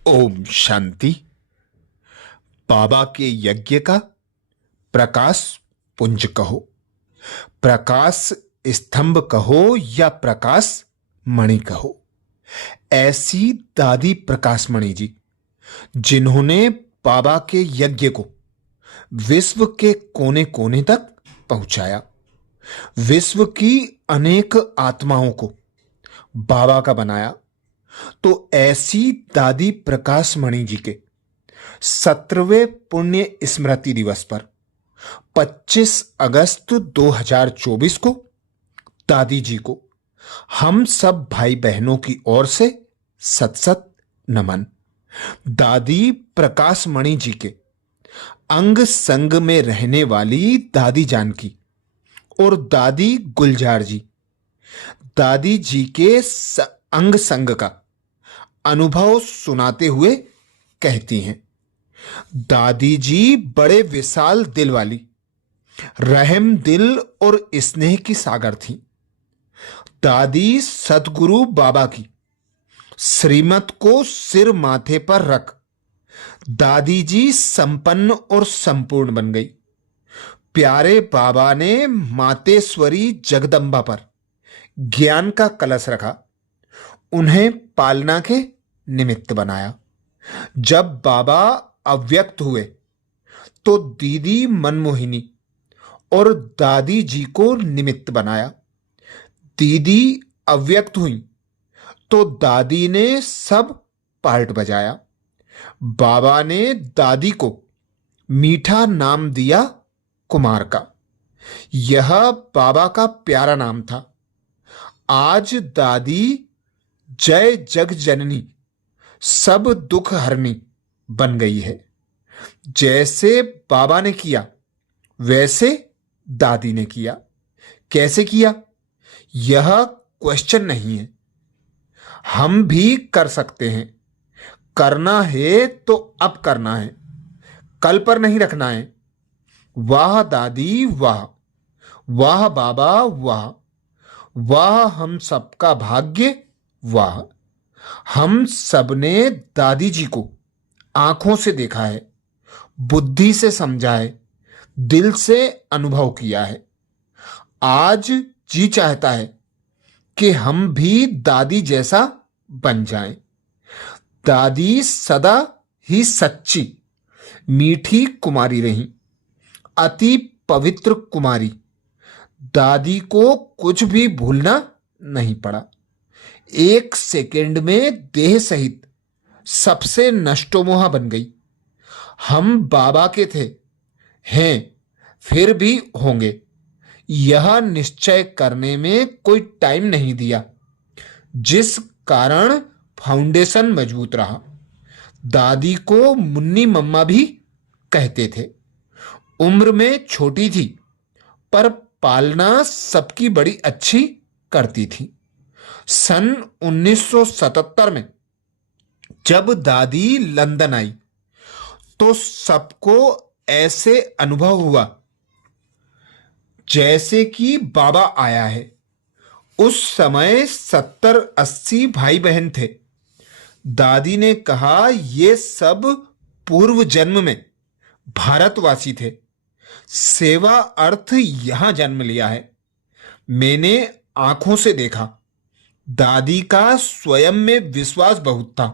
ओम शांति। बाबा के यज्ञ का प्रकाश पुंज कहो, प्रकाश स्तंभ कहो या प्रकाश मणि कहो, ऐसी दादी प्रकाश मणि जी जिन्होंने बाबा के यज्ञ को विश्व के कोने कोने तक पहुंचाया, विश्व की अनेक आत्माओं को बाबा का बनाया, तो ऐसी दादी प्रकाश मणि जी के 17वें पुण्य स्मृति दिवस पर 25 अगस्त 2024 को दादी जी को हम सब भाई बहनों की ओर से सत सत नमन। दादी प्रकाश मणि जी के अंग संग में रहने वाली दादी जानकी और दादी गुलजार जी दादी जी के अंग संग का अनुभव सुनाते हुए कहती हैं, दादी जी बड़े विशाल दिल वाली, रहम दिल और स्नेह की सागर थी। दादी सतगुरु बाबा की श्रीमत को सिर माथे पर रख दादी जी संपन्न और संपूर्ण बन गई। प्यारे बाबा ने मातेश्वरी जगदम्बा पर ज्ञान का कलश रखा, उन्हें पालना के निमित्त बनाया। जब बाबा अव्यक्त हुए तो दीदी मनमोहिनी और दादी जी को निमित्त बनाया। दीदी अव्यक्त हुई तो दादी ने सब पार्ट बजाया। बाबा ने दादी को मीठा नाम दिया कुमार का। यह बाबा का प्यारा नाम था। आज दादी जय जग जननी सब दुख हरनी बन गई है। जैसे बाबा ने किया वैसे दादी ने किया। कैसे किया यह क्वेश्चन नहीं है, हम भी कर सकते हैं। करना है तो अब करना है, कल पर नहीं रखना है। वाह दादी वाह, वाह बाबा वाह, वाह हम सबका भाग्य वाह। हम सबने दादी जी को आंखों से देखा है, बुद्धि से समझा है, दिल से अनुभव किया है। आज जी चाहता है कि हम भी दादी जैसा बन जाएं। दादी सदा ही सच्ची मीठी कुमारी रही, अति पवित्र कुमारी। दादी को कुछ भी भूलना नहीं पड़ा। 1 सेकेंड में देह सहित सबसे नष्टोमोहा बन गई। हम बाबा के थे, हैं, फिर भी होंगे, यह निश्चय करने में कोई टाइम नहीं दिया, जिस कारण फाउंडेशन मजबूत रहा। दादी को मुन्नी मम्मा भी कहते थे। उम्र में छोटी थी पर पालना सबकी बड़ी अच्छी करती थी। सन 1977 में जब दादी लंदन आई तो सबको ऐसे अनुभव हुआ जैसे कि बाबा आया है। उस समय 70-80 भाई बहन थे। दादी ने कहा ये सब पूर्व जन्म में भारतवासी थे, सेवा अर्थ यहां जन्म लिया है। मैंने आंखों से देखा। दादी का स्वयं में विश्वास बहुत था।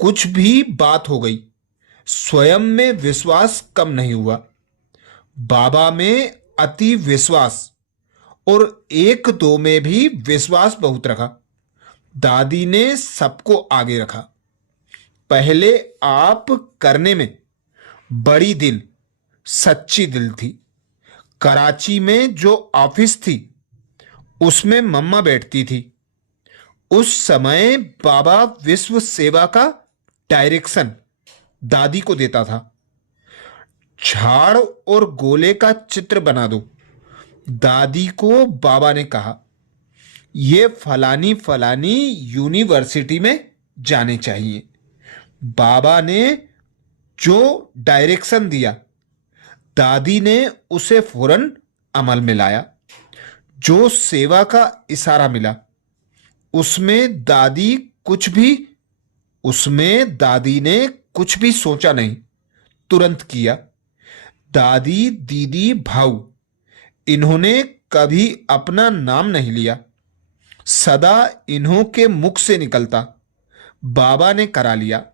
कुछ भी बात हो गई, स्वयं में विश्वास कम नहीं हुआ। बाबा में अति विश्वास और 1-2 में भी विश्वास बहुत रखा। दादी ने सबको आगे रखा। पहले आप करने में बड़ी दिल, सच्ची दिल थी। कराची में जो ऑफिस थी उसमें मम्मा बैठती थी। उस समय बाबा विश्व सेवा का डायरेक्शन दादी को देता था। झाड़ और गोले का चित्र बना दो, दादी को बाबा ने कहा। ये फलानी फलानी यूनिवर्सिटी में जाने चाहिए। बाबा ने जो डायरेक्शन दिया दादी ने उसे फौरन अमल में लाया। जो सेवा का इशारा मिला उसमें दादी कुछ भी उसमें दादी ने कुछ भी सोचा नहीं, तुरंत किया। दादी, दीदी, भाऊ, इन्होंने कभी अपना नाम नहीं लिया। सदा इन्हों के मुख से निकलता, बाबा ने करा लिया।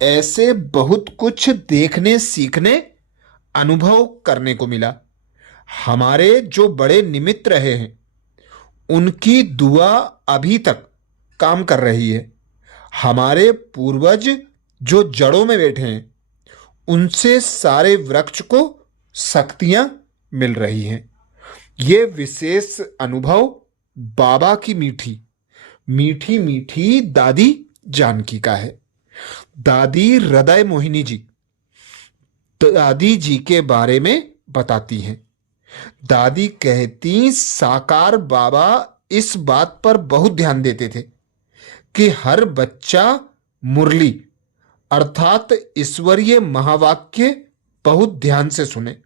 ऐसे बहुत कुछ देखने, सीखने, अनुभव करने को मिला। हमारे जो बड़े निमित्त रहे हैं, उनकी दुआ अभी तक काम कर रही है। हमारे पूर्वज जो जड़ों में बैठे हैं, उनसे सारे वृक्ष को शक्तियां मिल रही हैं। ये विशेष अनुभव बाबा की मीठी मीठी मीठी दादी जानकी का है। दादी हृदय मोहिनी जी दादी जी के बारे में बताती हैं। दादी कहती, साकार बाबा इस बात पर बहुत ध्यान देते थे कि हर बच्चा मुरली अर्थात ईश्वरीय महावाक्य बहुत ध्यान से सुने।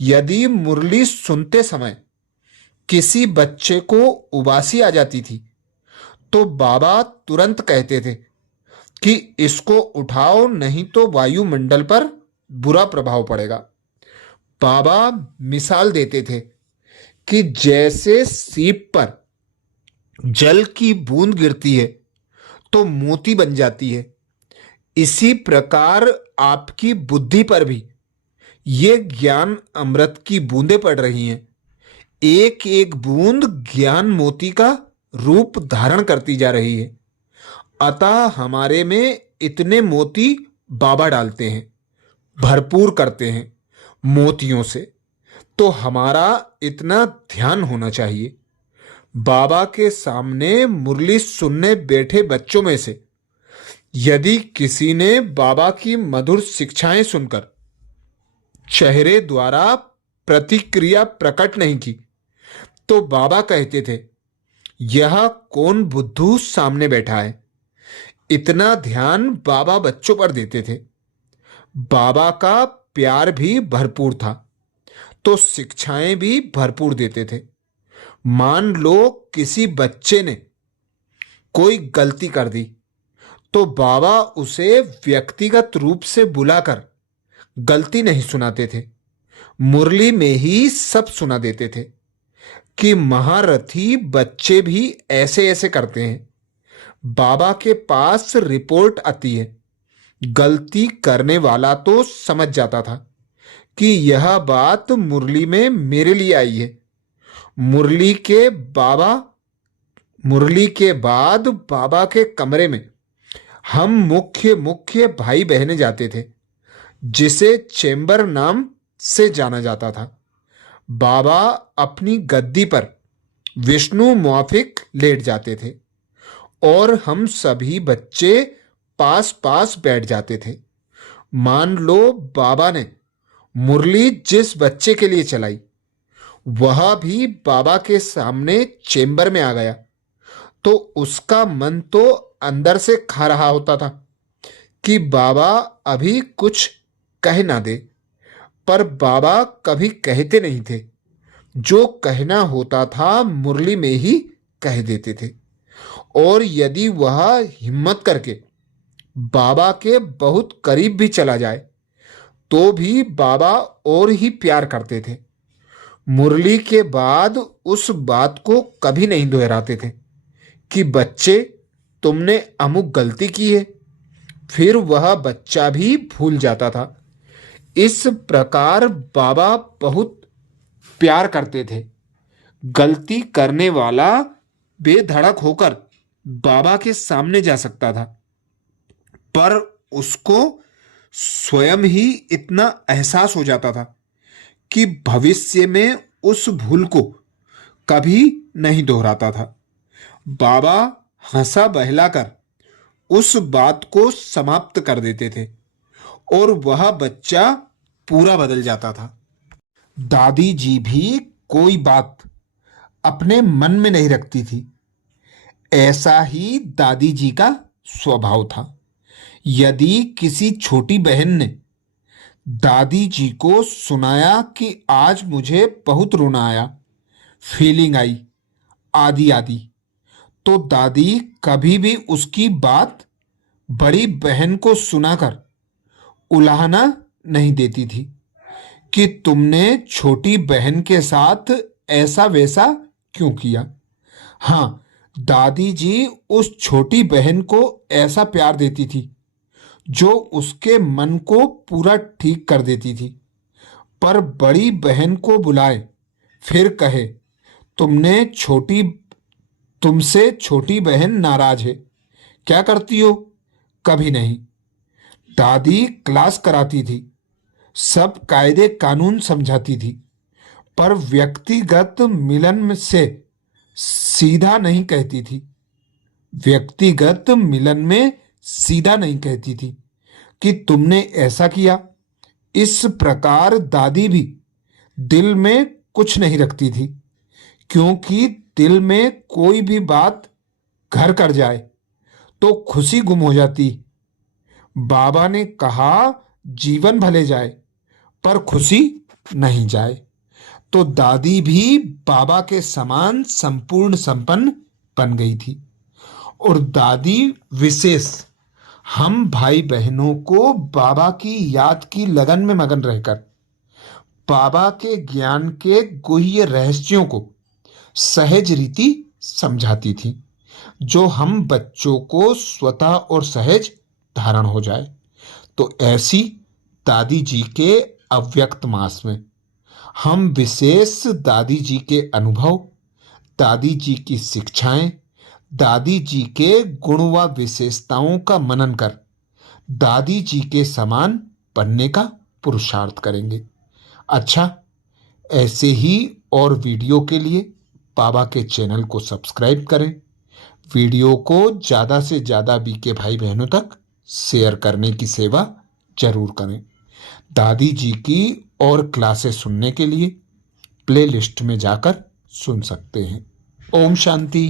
यदि मुरली सुनते समय किसी बच्चे को उबासी आ जाती थी, तो बाबा तुरंत कहते थे कि इसको उठाओ, नहीं तो वायुमंडल पर बुरा प्रभाव पड़ेगा। बाबा मिसाल देते थे कि जैसे सीप पर जल की बूंद गिरती है तो मोती बन जाती है, इसी प्रकार आपकी बुद्धि पर भी ये ज्ञान अमृत की बूंदें पड़ रही हैं। एक एक बूंद ज्ञान मोती का रूप धारण करती जा रही है। अतः हमारे में इतने मोती बाबा डालते हैं, भरपूर करते हैं मोतियों से, तो हमारा इतना ध्यान होना चाहिए। बाबा के सामने मुरली सुनने बैठे बच्चों में से यदि किसी ने बाबा की मधुर शिक्षाएं सुनकर चेहरे द्वारा प्रतिक्रिया प्रकट नहीं की, तो बाबा कहते थे, यह कौन बुद्धू सामने बैठा है। इतना ध्यान बाबा बच्चों पर देते थे। बाबा का प्यार भी भरपूर था, तो शिक्षाएं भी भरपूर देते थे। मान लो किसी बच्चे ने कोई गलती कर दी, तो बाबा उसे व्यक्तिगत रूप से बुलाकर गलती नहीं सुनाते थे, मुरली में ही सब सुना देते थे कि महारथी बच्चे भी ऐसे ऐसे करते हैं। बाबा के पास रिपोर्ट आती है। गलती करने वाला तो समझ जाता था कि यह बात मुरली में मेरे लिए आई है। मुरली के बाद बाबा के कमरे में हम मुख्य मुख्य भाई बहनें जाते थे, जिसे चेंबर नाम से जाना जाता था। बाबा अपनी गद्दी पर विष्णु मुआफिक लेट जाते थे और हम सभी बच्चे पास पास बैठ जाते थे। मान लो बाबा ने मुरली जिस बच्चे के लिए चलाई, वह भी बाबा के सामने चेंबर में आ गया, तो उसका मन तो अंदर से खा रहा होता था कि बाबा अभी कुछ कह ना दे, पर बाबा कभी कहते नहीं थे। जो कहना होता था मुरली में ही कह देते थे। और यदि वह हिम्मत करके बाबा के बहुत करीब भी चला जाए, तो भी बाबा और ही प्यार करते थे। मुरली के बाद उस बात को कभी नहीं दोहराते थे कि बच्चे, तुमने अमुक गलती की है। फिर वह बच्चा भी भूल जाता था। इस प्रकार बाबा बहुत प्यार करते थे। गलती करने वाला बेधड़क होकर बाबा के सामने जा सकता था, पर उसको स्वयं ही इतना एहसास हो जाता था कि भविष्य में उस भूल को कभी नहीं दोहराता था। बाबा हंसा बहलाकर उस बात को समाप्त कर देते थे और वह बच्चा पूरा बदल जाता था। दादी जी भी कोई बात अपने मन में नहीं रखती थी। ऐसा ही दादी जी का स्वभाव था। यदि किसी छोटी बहन ने दादी जी को सुनाया कि आज मुझे बहुत रोना आया, फीलिंग आई, आदि आदि, तो दादी कभी भी उसकी बात बड़ी बहन को सुनाकर उलाहना नहीं देती थी कि तुमने छोटी बहन के साथ ऐसा वैसा क्यों किया। हाँ, दादी जी उस छोटी बहन को ऐसा प्यार देती थी जो उसके मन को पूरा ठीक कर देती थी। पर बड़ी बहन को बुलाए फिर कहे तुमसे छोटी बहन नाराज है, क्या करती हो? कभी नहीं। दादी क्लास कराती थी, सब कायदे कानून समझाती थी, पर व्यक्तिगत मिलन से सीधा नहीं कहती थी। व्यक्तिगत मिलन में सीधा नहीं कहती थी कि तुमने ऐसा किया। इस प्रकार दादी भी दिल में कुछ नहीं रखती थी, क्योंकि दिल में कोई भी बात घर कर जाए तो खुशी गुम हो जाती। बाबा ने कहा जीवन भले जाए पर खुशी नहीं जाए। तो दादी भी बाबा के समान संपूर्ण संपन्न बन गई थी। और दादी विशेष हम भाई बहनों को बाबा की याद की लगन में मगन रहकर बाबा के ज्ञान के गुह्य रहस्यों को सहज रीति समझाती थी, जो हम बच्चों को स्वतः और सहज धारण हो जाए। तो ऐसी दादी जी के अव्यक्त मास में हम विशेष दादी जी के अनुभव, दादी जी की शिक्षाएं, दादी जी के गुण व विशेषताओं का मनन कर दादी जी के समान बनने का पुरुषार्थ करेंगे। अच्छा, ऐसे ही और वीडियो के लिए बाबा के चैनल को सब्सक्राइब करें। वीडियो को ज़्यादा से ज़्यादा बीके भाई बहनों तक शेयर करने की सेवा जरूर करें। दादी जी की और क्लासेस सुनने के लिए प्लेलिस्ट में जाकर सुन सकते हैं। ओम शांति।